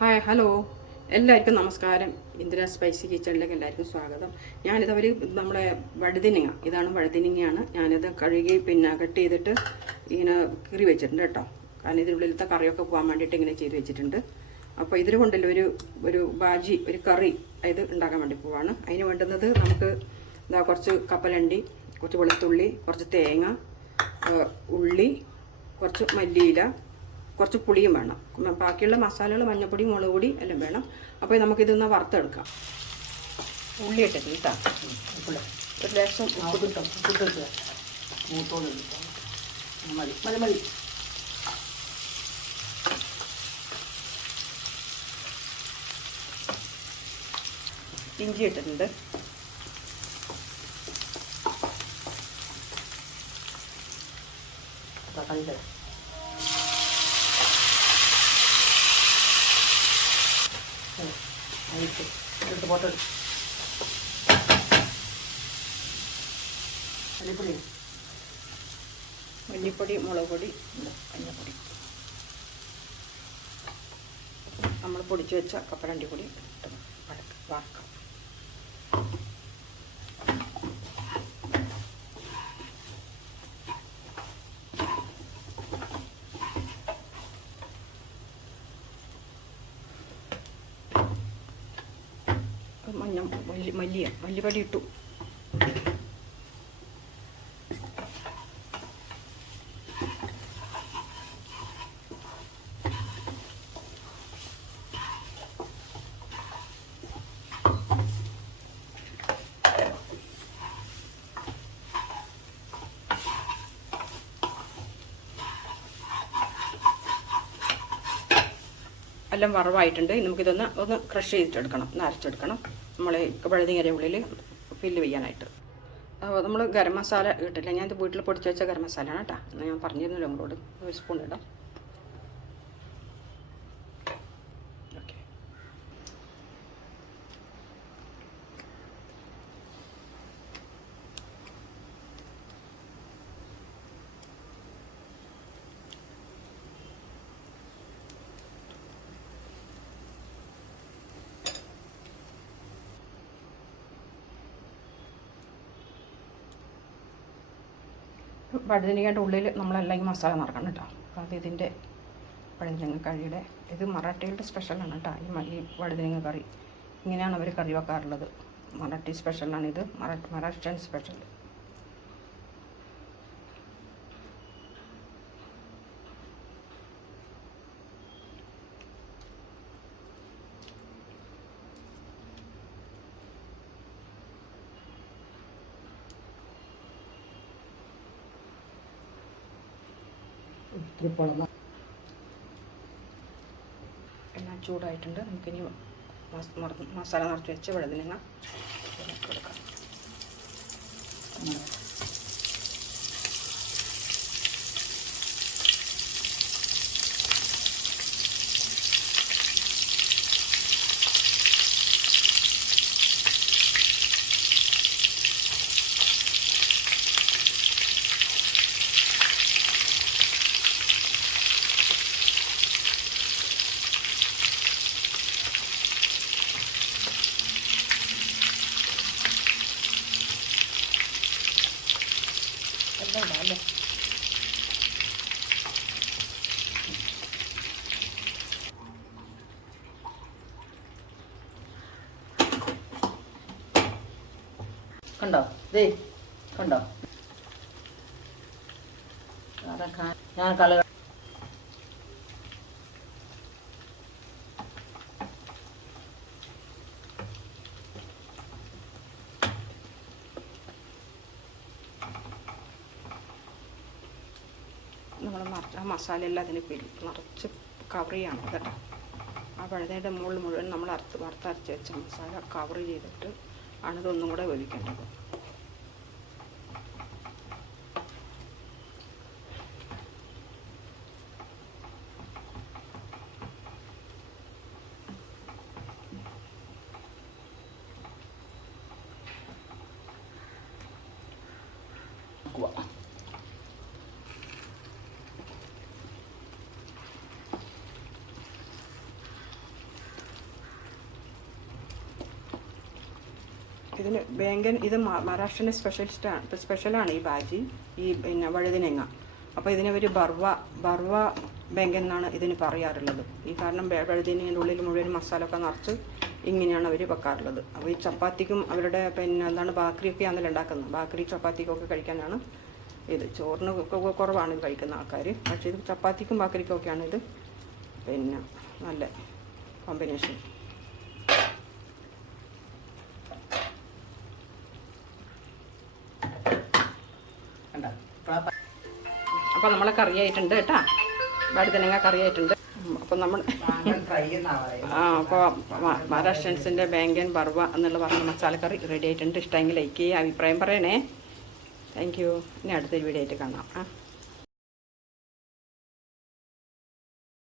Hi hello എല്ലാവർക്കും നമസ്കാരം. Indira spicy കിച്ചണിലേക്ക് എല്ലാവർക്കും സ്വാഗതം. ഞാനിത് അവർ നമ്മളെ വഴുതിനിങ്ങ. ഇതാണ് വഴുതിനിങ്ങയാണ്. ഞാനിത് കഴുകി പിന്നെ കട്ട് ചെയ്തിട്ട് ഇങ്ങനെ കീറി വെച്ചിട്ടുണ്ട് കേട്ടോ. കാരണം ഇതിനുള്ളിലത്തെ കറിയൊക്കെ പോകാൻ വേണ്ടിയിട്ട് ഇങ്ങനെ ചെയ്ത് വെച്ചിട്ടുണ്ട്. അപ്പോൾ ഇതിന് കൊണ്ടല്ലോ ഒരു ഒരു ബാജി ഒരു കറി ഇത് ഉണ്ടാക്കാൻ വേണ്ടി പോവാണ്. അതിന് വേണ്ടുന്നത് നമുക്ക് ഇതാ കുറച്ച് കപ്പലണ്ടി കുറച്ച് വെളുത്തുള്ളി കുറച്ച് തേങ്ങ ഉള്ളി കുറച്ച് മല്ലിയില കുറച്ച് പുളിയും വേണം. ബാക്കിയുള്ള മസാലകൾ മഞ്ഞപ്പൊടി മുളക് പൊടി എല്ലാം വേണം. അപ്പോൾ നമുക്കിതൊന്ന് വറുത്തെടുക്കാം. ഉള്ളി ഇട്ടിട്ട് കേട്ടോ ഒരു ഉപ്പ് കിട്ടും. മതി മതി മതി. ഇഞ്ചി ഇട്ടിട്ടുണ്ട്. തക്കാളി തരാം അതിട്ട് ഇട്ട് പോട്ടെ മല്ലിപ്പൊടി മല്ലിപ്പൊടി മുളക് പൊടി മഞ്ഞപ്പൊടി നമ്മൾ പൊടിച്ചു വെച്ച കപ്പരണ്ടി പൊടി ഇട്ട് വലിയ മല്ലി മല്ലിയ മല്ലിപ്പടി ഇട്ടു എല്ലാം വറവായിട്ടുണ്ട്. നമുക്കിതൊന്ന് ഒന്ന് ക്രഷ് ചെയ്തിട്ടെടുക്കണം. ഒന്ന് അരച്ചെടുക്കണം. നമ്മൾ വഴുതിങ്ങര ഉള്ളിൽ ഫില്ല് ചെയ്യാനായിട്ട്. അപ്പോൾ നമ്മൾ ഗരം മസാല ഇട്ടില്ല ഞാൻ ഇത് വീട്ടിൽ പൊടിച്ച് വെച്ച ഗരം മസാലയാണ് കേട്ടോ. ഞാൻ പറഞ്ഞിരുന്നല്ലോ നിങ്ങളോട്. ഒരു സ്പൂൺ ഇടാം. വഴുതനങ്ങയുടെ ഉള്ളിൽ നമ്മളെല്ലാം ഈ മസാല നിറക്കണം കേട്ടോ. അപ്പോൾ അത് ഇതിന്റെ വഴുതനങ്ങ കറിയുടെ ഇത് മറാഠികളുടെ സ്പെഷ്യലാണ് കേട്ടോ. ഈ മല്ലി ഈ വഴുതനങ്ങ കറി. ഇങ്ങനെയാണ് അവർ കറി വെക്കാറുള്ളത്. മറാഠി സ്പെഷ്യലാണ് ഇത്. മറാഠിയൻ സ്പെഷ്യൽ പൊളന്ന എല്ലാം ചൂടായിട്ടുണ്ട്. നമുക്കിനി മസാല നിറച്ച് വെച്ച് ഇതിലേക്ക് കൊടുക്കാം എല്ലാം ഇടാം അല്ലേ കണ്ടോ? ദേ കണ്ടോ? ഞാൻ കള നമ്മൾ മസാല എല്ലാം അതിന് നിറച്ച് കവർ ചെയ്യണം കേട്ടോ. ആ വഴുതയുടെ മുകളിൽ മുഴുവൻ നമ്മൾ അറുത്ത് വറുത്തരച്ച് വെച്ച മസാല കവർ ചെയ്തിട്ട് ആണ് ഇതൊന്നും കൂടെ ഒഴിക്കേണ്ടത് Wow. ഇതിന് ബേങ്കൻ ഇത് മഹാരാഷ്ട്രന്റെ സ്പെഷ്യലിസ്റ്റാണ് സ്പെഷ്യലാണ് ഈ ബാജി ഈ പിന്നെ വഴുതിനങ്ങ. അപ്പോൾ ഇതിനെ ഒരു ബർവ ബർവ ബെങ്കൻ എന്നാണ് ഇതിന് പറയാറുള്ളത്. ഈ കാരണം വഴുതിനങ്ങന്റെ ഉള്ളിൽ മുഴുവൻ മസാല ഒക്കെ നിറച്ച് ഇങ്ങനെയാണ് അവർ വെക്കാറുള്ളത്. അപ്പോൾ ഈ ചപ്പാത്തിക്കും അവരുടെ പിന്നെ എന്താണ് ബാക്കറിയൊക്കെ ആണല്ലോ ഉണ്ടാക്കുന്നത്. ബാക്കറി ചപ്പാത്തിക്കൊക്കെ കഴിക്കാനാണ് ഇത്. ചോറിന് കുറവാണ് ഇത് കഴിക്കുന്ന ആൾക്കാർ പക്ഷേ ഇത് ചപ്പാത്തിക്കും ബാക്കറിക്കും ഒക്കെയാണ് ഇത് പിന്നെ നല്ല കോമ്പിനേഷൻ. കണ്ടോ? അപ്പോൾ നമ്മളെ കറിയായിട്ടുണ്ട് കേട്ടാ. വഴുതനങ്ങ കറിയായിട്ടുണ്ട്. അപ്പോൾ നമ്മൾ ആ അപ്പോൾ മഹാരാഷ്ട്രൻസിന്റെ ബാങ്കൻ ബർവ എന്നുള്ള പറഞ്ഞ മസാലക്കറി റെഡി ആയിട്ടുണ്ട്. ഇഷ്ടമെങ്കിൽ ലൈക്ക് ചെയ്യുക അഭിപ്രായം പറയണേ. താങ്ക് യു ഇനി അടുത്തൊരു വീഡിയോ ആയിട്ട് കാണാം. ആ.